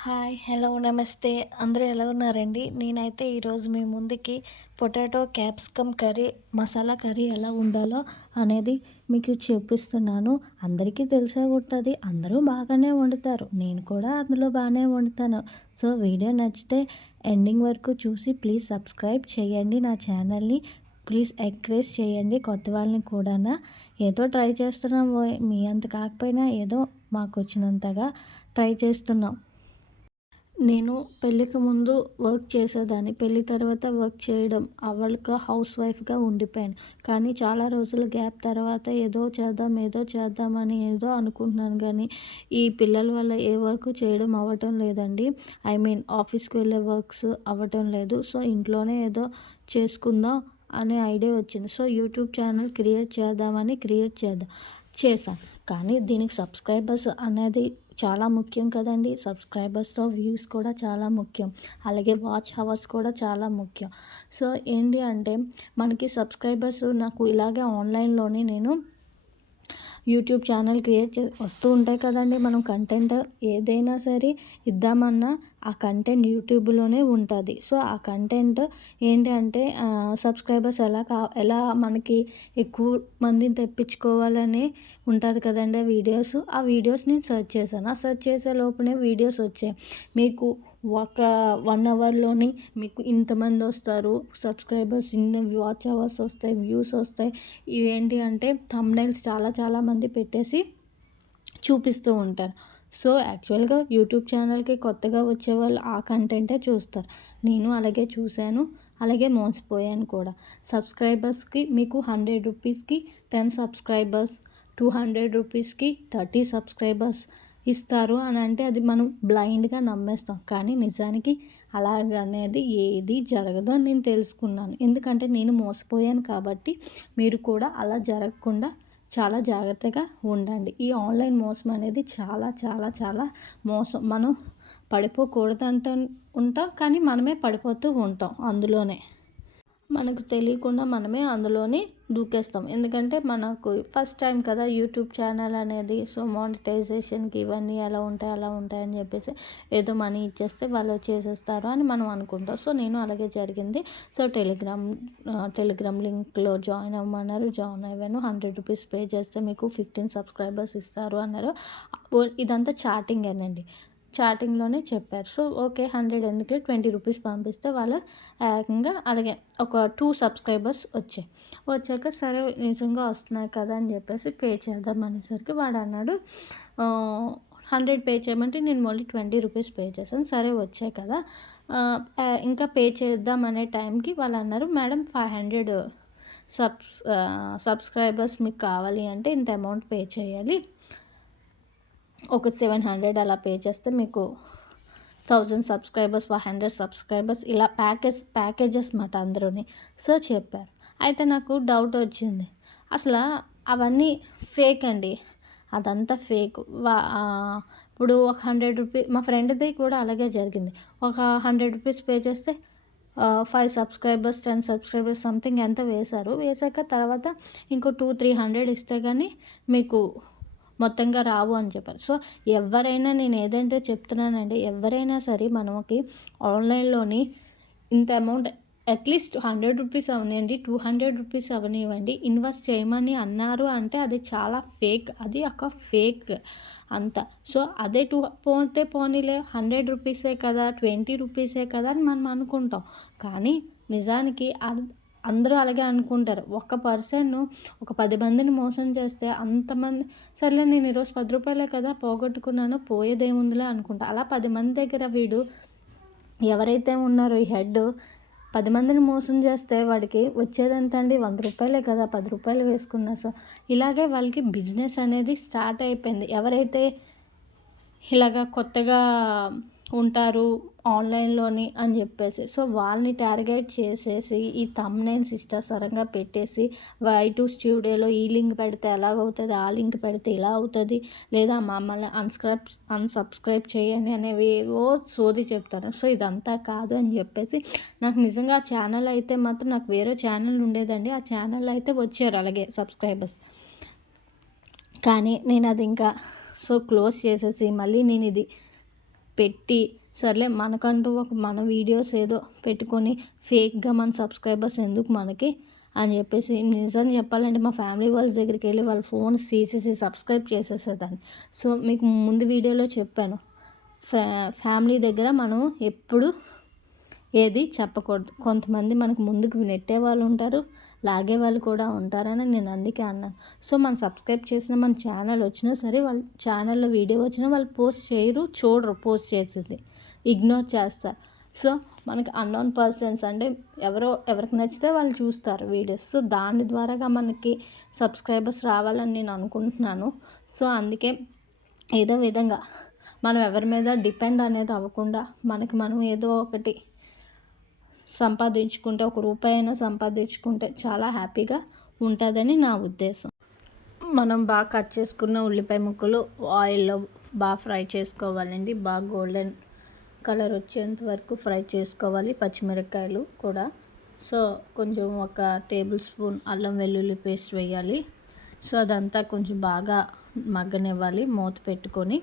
Hi, hello, నమస్తే. అందరూ ఎలా ఉన్నారండి? నేనైతే ఈరోజు మీ ముందుకి potato capsicum curry, masala curry ఎలా ఉండాలో అనేది మీకు చూపిస్తున్నాను. అందరికీ తెలిసే ఉంటది. అందరూ బాగానే వండుతారు. నేను కూడా అందులో బాగానే వండుతాను. సో, వీడియో నచ్చితే ఎండింగ్ వరకు చూసి ప్లీజ్ సబ్స్క్రైబ్ చేయండి నా ఛానల్‌ని. ప్లీజ్ ఎంకరేజ్ చేయండి కొత్త వాళ్ళని కూడానా. ఏదో ట్రై చేస్తున్నాం. మీ అంత కాకపోయినా ఏదో మాకొచ్చినంతగా ట్రై చేస్తున్నాం. నేను పెళ్ళికి ముందు వర్క్ చేసేదాన్ని. పెళ్లి తర్వాత వర్క్ చేయడం అవ్వక హౌస్ వైఫ్‌గా ఉండిపోయాను. కానీ చాలా రోజులు గ్యాప్ తర్వాత ఏదో చేద్దాం అని ఏదో అనుకుంటున్నాను గానీ, ఈ పిల్లల వల్ల ఏ వర్క్ చేయడం అవ్వటం లేదండి. ఐ మీన్ ఆఫీస్‌కి వెళ్ళే వర్క్స్ అవ్వటం లేదు. సో, ఇంట్లోనే ఏదో చేసుకుందాం అనే ఐడియా వచ్చింది. సో, యూట్యూబ్ ఛానల్ క్రియేట్ చేశాను. కానీ దీనికి సబ్స్క్రైబర్స్ అనేది చాలా ముఖ్యం కదండీ! సబ్స్క్రైబర్స్‌తో వ్యూస్ కూడా చాలా ముఖ్యం. అలాగే వాచ్ అవర్స్ కూడా చాలా ముఖ్యం. సో, ఏంటి అంటే మనకి సబ్స్క్రైబర్స్ నాకు ఇలాగే ఆన్‌లైన్‌లోనే నేను యూట్యూబ్ ఛానల్ క్రియేట్ వస్తూ ఉంటాయి కదండీ! మనం కంటెంట్ ఏదైనా సరే ఇద్దామన్నా ఆ కంటెంట్ యూట్యూబ్‌లోనే ఉంటది. సో, ఆ కంటెంట్ ఏంటి అంటే సబ్స్క్రైబర్స్ ఎలా మనకి ఎక్కువ మందిని తెప్పించుకోవాలని ఉంటది కదండీ! ఆ వీడియోస్ నేను సెర్చ్ చేశాను. ఆ సెర్చ్ చేసే లోపునే వీడియోస్ వచ్చాయి. మీకు ఒక 1 అవర్‌లోని మీకు ఇంతమందొస్తారు. సబ్స్క్రైబర్స్ ఇన్ని వాచ్ అవర్స్ వస్తాయి, వ్యూస్ వస్తాయి. ఇవేంటి అంటే థంబ్‌నెయిల్స్ చాలా మంది పెట్టేసి చూపిస్తూ ఉంటారు. సో, యాక్చువల్‌గా యూట్యూబ్ ఛానల్‌కి కొత్తగా వచ్చేవాళ్ళు ఆ కంటెంటే చూస్తారు. నేను అలాగే చూశాను. అలాగే మోసపోయాను కూడా. సబ్స్క్రైబర్స్‌కి మీకు 100 రూపీస్‌కి 10 సబ్స్క్రైబర్స్, 200 రూపీస్‌కి 30 సబ్స్క్రైబర్స్ ఇస్తారు అని అంటే అది మనం బ్లైండ్‌గా నమ్మేస్తాం. కానీ నిజానికి అలాగనేది ఏది జరగదు అని నేను తెలుసుకున్నాను. ఎందుకంటే నేను మోసపోయాను కాబట్టి మీరు కూడా అలా జరగకుండా చాలా జాగ్రత్తగా ఉండండి. ఈ ఆన్‌లైన్ మోసం అనేది చాలా మోసం. మనం ఉంటాం. కానీ మనమే పడిపోతూ ఉంటాం అందులోనే. మనకు తెలియకుండా మనమే అందులోని దూకేస్తాం. ఎందుకంటే మనకు ఫస్ట్ టైం కదా యూట్యూబ్ ఛానల్ అనేది. సో, మానిటైజేషన్‌కి ఇవన్నీ అలా ఉంటాయని చెప్పేసి ఏదో మనీ ఇచ్చేస్తే వాళ్ళు చేసేస్తారు అని మనం అనుకుంటాం. సో, నేను అలాగే జరిగింది. సో, టెలిగ్రామ్ లింక్‌లో జాయిన్ అవ్వమన్నారు. జాయిన్ అయ్యాను. 100 రూపీస్ పే చేస్తే మీకు 15 సబ్స్క్రైబర్స్ ఇస్తారు అన్నారు. ఇదంతా చాటింగేనండి. చాటింగ్‌లోనే చెప్పారు. సో, ఓకే, 100 ఎందుకులే 20 రూపీస్ పంపిస్తే వాళ్ళు ఏకంగా అలాగే ఒక 2 సబ్స్క్రైబర్స్ వచ్చాయి. వచ్చాక సరే నిజంగా వస్తున్నాయి కదా అని చెప్పేసి పే చేద్దాం అనేసరికి వాడన్నాడు 100 పే చేయమంటే నేను మళ్ళీ 20 రూపీస్ పే చేశాను. సరే వచ్చాయి కదా! ఇంకా పే చేద్దాం అనే టైంకి వాళ్ళన్నారు, మేడం 500 సబ్స్క్రైబర్స్ మీకు కావాలి అంటే ఇంత అమౌంట్ పే చేయాలి. ఒక 700 అలా పే చేస్తే మీకు 1000 సబ్స్క్రైబర్స్, 500 సబ్స్క్రైబర్స్ ఇలా ప్యాకేజెస్ మాట అందరూని. సో, చెప్పారు. అయితే నాకు డౌట్ వచ్చింది. అసలు అవన్నీ ఫేక్ అండి. అదంతా ఫేక్. ఇప్పుడు ఒక 100 మా ఫ్రెండ్‌ది కూడా అలాగే జరిగింది. ఒక 100 రూపీస్ పే చేస్తే 5 సబ్స్క్రైబర్స్, 10 సబ్స్క్రైబర్స్ సంథింగ్ ఎంతో వేశారు. వేశాక తర్వాత ఇంకో 2, 300 ఇస్తే గానీ మీకు మొత్తంగా రావు అని చెప్పారు. సో, ఎవరైనా నేను ఏదైతే చెప్తున్నానండి, ఎవరైనా సరే మనకి ఆన్‌లైన్‌లోని ఇంత అమౌంట్ అట్‌లీస్ట్ 100 రూపీస్ అవనియండి, 200 రూపీస్ అవ్వనివ్వండి, ఇన్వెస్ట్ చేయమని అన్నారు అంటే అది చాలా ఫేక్. అది ఒక ఫేక్ అంతా. సో, అదే పోనీలే 100 రూపీసే కదా, 20 రూపీసే కదా అని మనం అనుకుంటాం. కానీ నిజానికి అందరూ అలాగే అనుకుంటారు. ఒక ఒక 10 మందిని మోసం చేస్తే అంతమంది సర్లే నేను ఈరోజు రూ. 10 కదా పోగొట్టుకున్నాను, పోయేదేముందిలే అనుకుంటా. అలా 10 మంది దగ్గర వీడు ఎవరైతే ఉన్నారో ఈ హెడ్ 10 మందిని మోసం చేస్తే వాడికి వచ్చేదెంతండి? రూ. 100 కదా! రూ. 10 వేసుకున్నా. సో, ఇలాగే వాళ్ళకి బిజినెస్ అనేది స్టార్ట్ అయిపోయింది. ఎవరైతే ఇలాగ కొత్తగా ఉంటారు ఆన్‌లైన్‌లోని అని జెప్పేసి. సో, వాళ్ళని టార్గెట్ చేసేసి ఈ థంబ్‌నెయిల్స్ ఇష్టాసారంగా పెట్టేసి వై2 స్టూడియోలో ఈ లింక్ పెడితే ఎలాగవుతది, ఆ లింక్ పెడితే ఇలా అవుతది, లేదా మమ్మల్ని అన్‌సబ్స్క్రైబ్ చేయండి అనేవి ఏవో సోది చెప్తారు. సో, ఇదంతా కాదు అని జెప్పేసి నాకు నిజంగా ఆ ఛానల్ అయితే మాత్రం నాకు వేరే ఛానల్ ఉండేదండి. ఆ ఛానల్‌లో అయితే వచ్చారు అలాగే సబ్స్క్రైబర్స్. కానీ నేనది ఇంకా క్లోజ్ చేసేసి మళ్ళీ నేనిది పెట్టి సర్లే మనకంటూ మన వీడియోస్ ఏదో పెట్టుకొని ఫేక్గా మన సబ్స్క్రైబర్స్ ఎందుకు మనకి అని చెప్పేసి నిజం చెప్పాలంటే మా ఫ్యామిలీ వాళ్ళ దగ్గరికి వెళ్ళి వాళ్ళ ఫోన్స్ తీసేసి సబ్స్క్రైబ్ చేసేసేదాన్ని. సో మీకు ముందు వీడియోలో చెప్పాను, ఫ్యామిలీ దగ్గర మనం ఎప్పుడు ఏది చెప్పకూడదు. కొంతమంది మనకు ముందుకు నెట్టే వాళ్ళు ఉంటారు, లాగే వాళ్ళు కూడా ఉంటారని నేను అందుకే అన్నాను. సో మనం సబ్స్క్రైబ్ చేసిన మన ఛానల్ వచ్చినా సరే, వాళ్ళ ఛానల్లో వీడియో వచ్చినా వాళ్ళు పోస్ట్ చేయరు, చూడరు పోస్ట్ చేసింది, ఇగ్నోర్ చేస్తారు. సో మనకి అన్నోన్ పర్సన్స్ అంటే ఎవరికి నచ్చితే వాళ్ళు చూస్తారు వీడియోస్. సో దాని ద్వారాగా మనకి సబ్స్క్రైబర్స్ రావాలని నేను అనుకుంటున్నాను. సో అందుకే ఏదో విధంగా మనం ఎవరి మీద డిపెండ్ అనేది అవ్వకుండా మనకి మనం ఏదో ఒకటి సంపాదించుకుంటే, ఒక రూపాయి అయినా సంపాదించుకుంటే చాలా హ్యాపీగా ఉంటుందని నా ఉద్దేశం. మనం బాగా కట్ చేసుకున్న ఉల్లిపాయ ముక్కలు ఆయిల్లో బాగా ఫ్రై చేసుకోవాలండి. బాగా గోల్డెన్ కలర్ వచ్చేంత వరకు ఫ్రై చేసుకోవాలి. పచ్చిమిరపకాయలు కూడా. సో కొంచెం ఒక టేబుల్ స్పూన్ అల్లం వెల్లుల్లి పేస్ట్ వేయాలి. సో అదంతా కొంచెం బాగా మగ్గనివ్వాలి మూత పెట్టుకొని.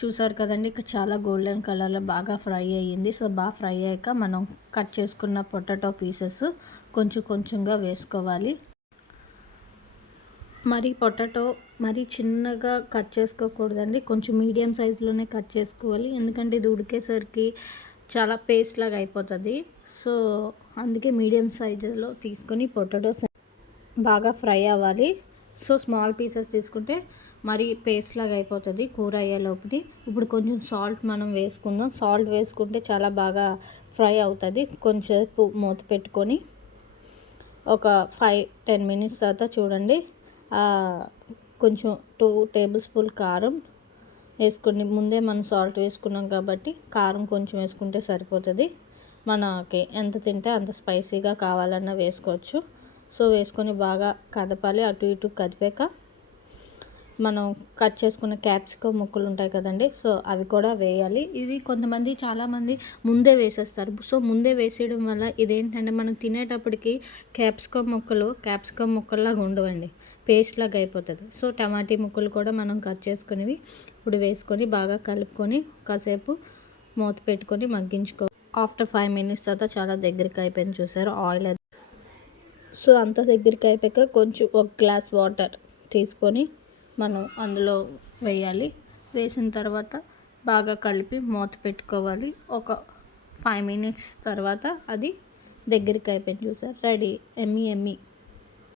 చూసారు కదండి, ఇక్కడ చాలా గోల్డెన్ కలర్లో బాగా ఫ్రై అయ్యింది. సో బాగా ఫ్రై అయ్యాక మనం కట్ చేసుకున్న పొటాటో పీసెస్ కొంచెం కొంచెంగా వేసుకోవాలి. మరి పొటాటో మరి చిన్నగా కట్ చేసుకోకూడదండి, కొంచెం మీడియం సైజులోనే కట్ చేసుకోవాలి. ఎందుకంటే ఇది ఉడికేసరికి చాలా పేస్ట్ లాగా అయిపోతుంది. సో అందుకే మీడియం సైజులో తీసుకొని పొటాటోస్ బాగా ఫ్రై అవ్వాలి. సో స్మాల్ పీసెస్ తీసుకుంటే మరి పేస్ట్ లాగా అయిపోతుంది కూర అయ్యేలోపటి. ఇప్పుడు కొంచెం సాల్ట్ మనం వేసుకుందాం. సాల్ట్ వేసుకుంటే చాలా బాగా ఫ్రై అవుతుంది. కొంచెంసేపు మూత పెట్టుకొని ఒక 5-10 మినిట్స్ తర్వాత చూడండి, కొంచెం 2 టేబుల్ స్పూన్ కారం వేసుకుని, ముందే మనం సాల్ట్ వేసుకున్నాం కాబట్టి కారం కొంచెం వేసుకుంటే సరిపోతుంది. మనకి ఎంత తింటే అంత స్పైసీగా కావాలన్నా వేసుకోవచ్చు. సో వేసుకొని బాగా కదపాలి. అటు ఇటు కదిపాక మనం కట్ చేసుకున్న క్యాప్సికమ్ ముక్కలు ఉంటాయి కదండి, సో అవి కూడా వేయాలి. ఇది కొంతమంది చాలామంది ముందే వేసేస్తారు. సో ముందే వేసేయడం వల్ల ఇదేంటంటే మనం తినేటప్పటికి క్యాప్సికమ్ ముక్కల్లాగా ఉండవండి, పేస్ట్ లాగా అయిపోతుంది. సో టమాటీ ముక్కలు కూడా మనం కట్ చేసుకునేవి ఇప్పుడు వేసుకొని బాగా కలుపుకొని కాసేపు మూత పెట్టుకొని మగ్గించుకో. ఆఫ్టర్ 5 మినిట్స్ తర్వాత చాలా దగ్గరికి అయిపోయింది. చూసారు ఆయిల్. సో అంత దగ్గరికి అయిపోయాక కొంచెం 1 గ్లాస్ వాటర్ తీసుకొని మనం అందులో వేయాలి. వేసిన తర్వాత బాగా కలిపి మూత పెట్టుకోవాలి. ఒక 5 మినిట్స్ తర్వాత అది దగ్గరికి అయిపోయింది. చూసారు, రెడీ. ఎమ్మి